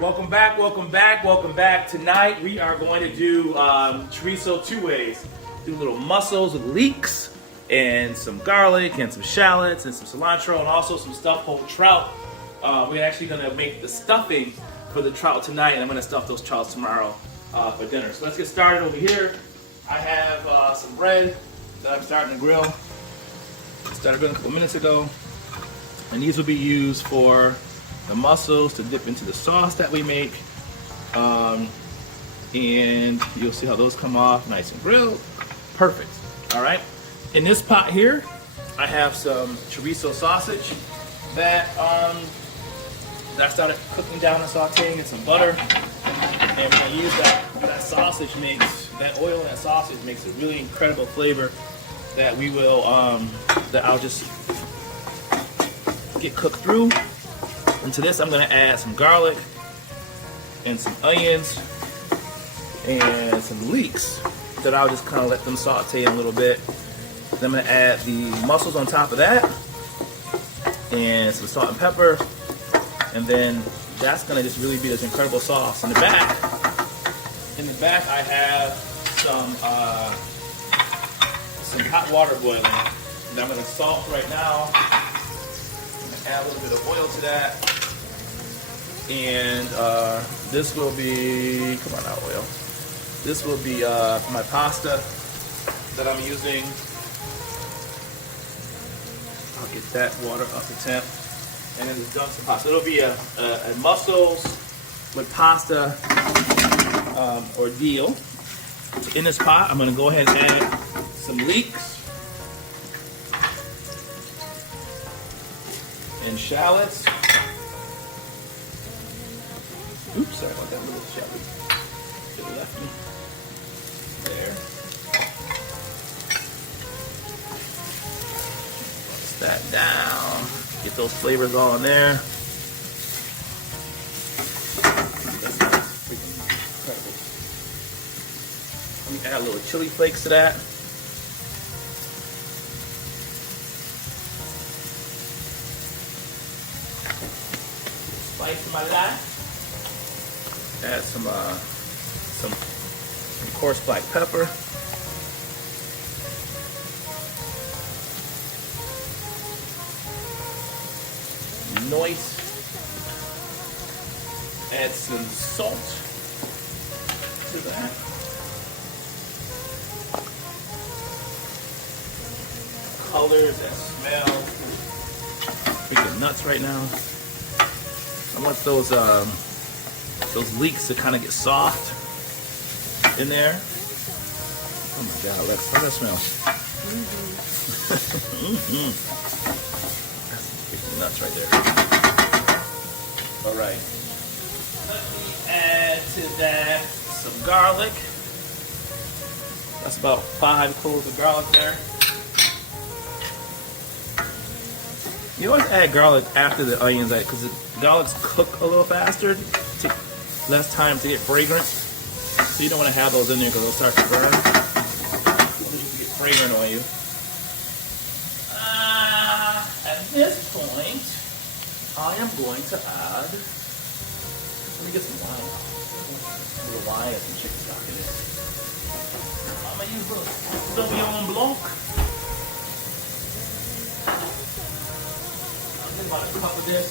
Welcome back, welcome back, welcome back. Tonight we are going to do chorizo two ways. Do little mussels with leeks and some garlic and some shallots and some cilantro and also some stuff called trout. We're actually going to make the stuffing for the trout tonight, and I'm going to stuff those trouts tomorrow for dinner. So let's get started over here. I have some bread that I'm starting to grill. Started grilling a couple minutes ago. And these will be used for the mussels to dip into the sauce that we make. And you'll see how those come off nice and grilled. Perfect. All right. In this pot here, I have some chorizo sausage that I started cooking down and sauteing in some butter. And when I use that sausage that oil in that sausage makes a really incredible flavor that we will, that I'll just get cooked through. And to this I'm going to add some garlic and some onions and some leeks that I'll just kind of let them saute in a little bit. Then I'm going to add the mussels on top of that and some salt and pepper, and then that's going to just really be this incredible sauce. In the back I have some hot water boiling that I'm going to salt right now. Add a little bit of oil to that, and this will be, come on now, oil. This will be my pasta that I'm using. I'll get that water up to temp, and then it's done some pasta. It'll be a mussels with pasta ordeal. In this pot, I'm going to go ahead and add some leeks and shallots. Oops, sorry about that little shallot. Should have left me. There. Press that down. Get those flavors all in there. That's freaking incredible. Let me add a little chili flakes to that. Spice in my life. Add some coarse black pepper. Nice. Add some salt to that. Colors that smell freaking nuts right now. I want those leeks to kind of get soft in there. Oh my God, how's that smell? Mm-hmm. That's freaking nuts right there. All right. Let me add to that some garlic. That's about 5 cloves of garlic there. You always add garlic after the onions, because the garlics cook a little faster, take less time to get fragrance. So you don't want to have those in there because they'll start to burn. You can get fragrant on you. At this point, I am going to add. Let me get some wine. A little wine and some chicken stock in it. I'm gonna use a little Sauvignon Blanc. About a cup of this.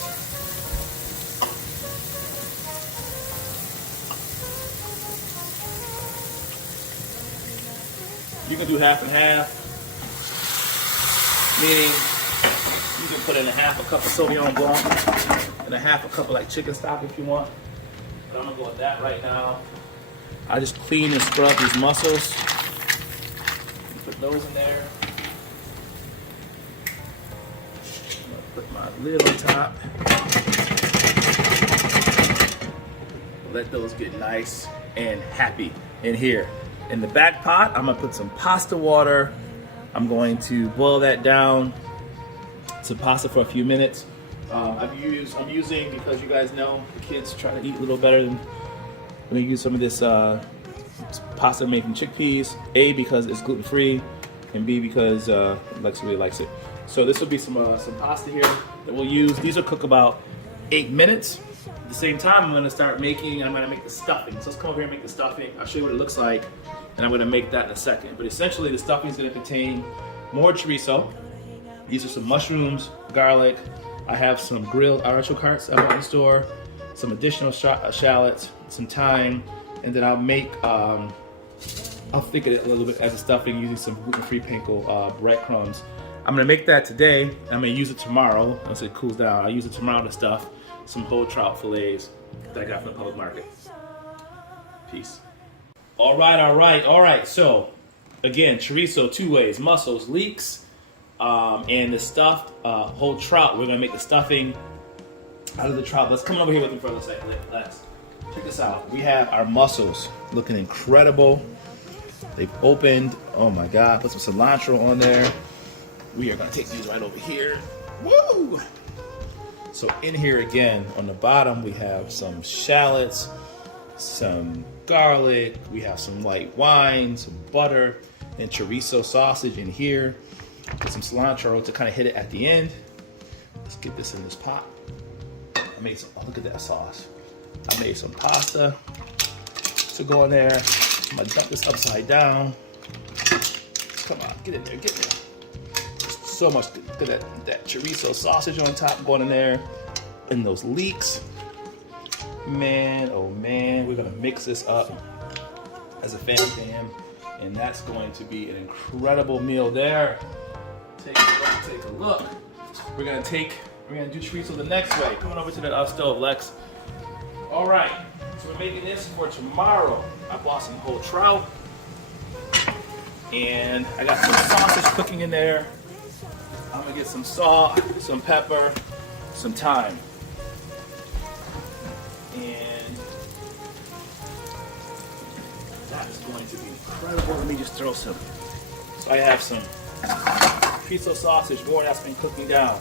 You can do half and half, meaning you can put in a half a cup of Sauvignon Blanc and a half a cup of like chicken stock if you want. But I'm gonna go with that right now. I just clean and scrub these mussels. Put those in there. Put my lid on top. Let those get nice and happy in here. In the back pot, I'm gonna put some pasta water. I'm going to boil that down to pasta for a few minutes. I'm using, because you guys know the kids try to eat a little better, than I'm gonna use some of this pasta made from chickpeas. A, because it's gluten free, and B, because Lex really likes it. So this will be some pasta here that we'll use. These will cook about 8 minutes. At the same time, I'm gonna start making, I'm gonna make the stuffing. So let's come over here and make the stuffing. I'll show you what it looks like, and I'm gonna make that in a second. But essentially, the stuffing is gonna contain more chorizo. These are some mushrooms, garlic. I have some grilled artichoke hearts I bought in the store, some additional shallots, some thyme, and then I'll make, I'll thicken it a little bit as a stuffing using some gluten-free panko breadcrumbs. I'm gonna make that today. I'm gonna use it tomorrow once it cools down. I'll use it tomorrow to stuff some whole trout fillets that I got from the public market. Peace. All right. So again, chorizo 2 ways: mussels, leeks, and the stuffed whole trout. We're gonna make the stuffing out of the trout. Let's come over here with me for a second. Let's check this out. We have our mussels looking incredible. They've opened. Oh my God! Put some cilantro on there. We are gonna take these right over here. Woo! So in here again, on the bottom, we have some shallots, some garlic, we have some white wine, some butter, and chorizo sausage in here. Get some cilantro to kind of hit it at the end. Let's get this in this pot. I made some, oh, look at that sauce. I made some pasta to go in there. I'm gonna dump this upside down. Come on, get in there, get in there. So much good at that chorizo sausage on top going in there, and those leeks. Man, oh man, we're gonna mix this up as a fam, and that's going to be an incredible meal there. Take a look. We're gonna do chorizo the next way. Coming over to the stove, Lex. All right, so we're making this for tomorrow. I bought some whole trout, and I got some sausage cooking in there. I'm gonna get some salt, some pepper, some thyme. And that is going to be incredible. Let me just throw some. So I have some chorizo sausage, more that's been cooking down.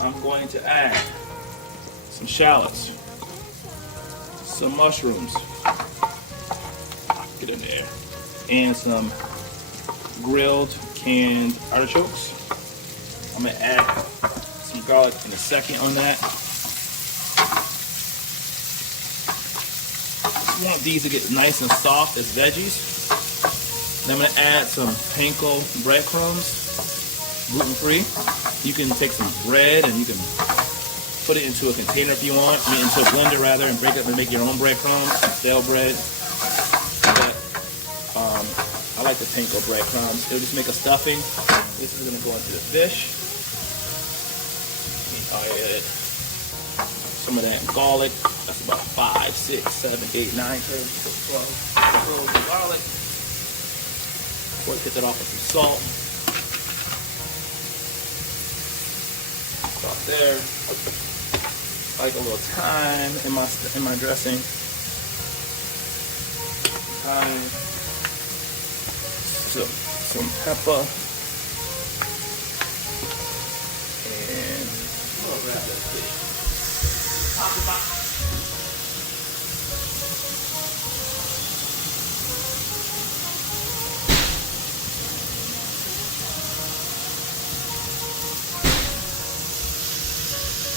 I'm going to add some shallots, some mushrooms, get in there, and some grilled canned artichokes. I'm gonna add some garlic in a second on that. Just want these to get nice and soft as veggies. And I'm gonna add some panko breadcrumbs, gluten-free. You can take some bread and you can put it into a container if you want. I mean, into a blender rather, and break it up and make your own breadcrumbs, stale bread. But I like the panko breadcrumbs. It'll just make a stuffing. This is gonna go into the fish. Add some of that garlic. That's about 5, 6, 7, 8, 9, 10, 12 cloves of garlic. Get that off with some salt. About there. I like a little thyme in my dressing. Thyme. Some pepper. Grab that fish. Pop it back.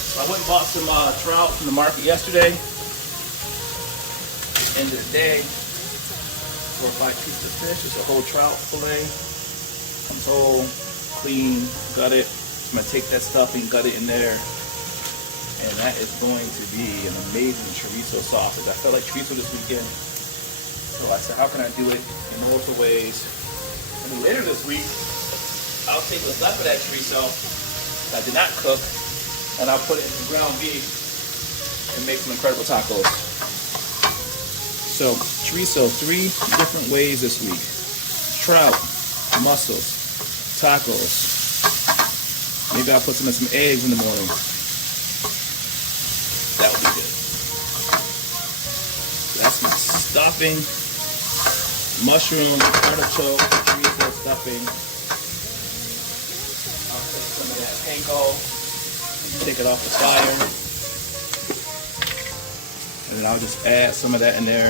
So I went and bought some trout from the market yesterday. End of the day, 4 or 5 pieces of fish. It's a whole trout fillet. Comes whole, clean, gut it. I'm gonna take that stuffing, gut it in there, and that is going to be an amazing chorizo sausage. I felt like chorizo this weekend, so I said, how can I do it in multiple ways? And then later this week, I'll take what's left of that chorizo that I did not cook, and I'll put it in some ground beef and make some incredible tacos. So chorizo 3 different ways this week: trout, mussels, tacos. Maybe I'll put some eggs in the morning. That would be good. So that's my stuffing. Mushroom, artichoke, chorizo stuffing. I'll take some of that panko, take it off the fire. And then I'll just add some of that in there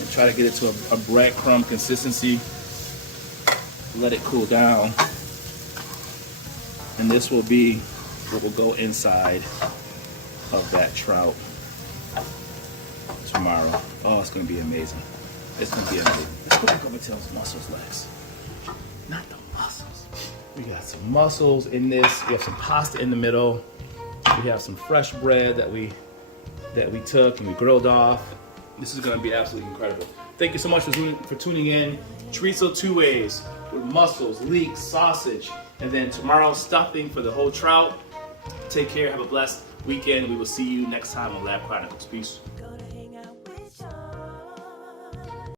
and try to get it to a breadcrumb consistency. Let it cool down. And this will be what will go inside of that trout tomorrow. Oh, it's gonna be amazing. It's gonna be amazing. Let's go back over to those mussels, Lex. Not the mussels. We got some mussels in this. We have some pasta in the middle. We have some fresh bread that we took and we grilled off. This is gonna be absolutely incredible. Thank you so much for tuning in. Chorizo 2 ways with mussels, leeks, sausage, and then tomorrow stuffing for the whole trout. Take care, have a blessed weekend. We will see you next time on Lab Chronicles. Peace.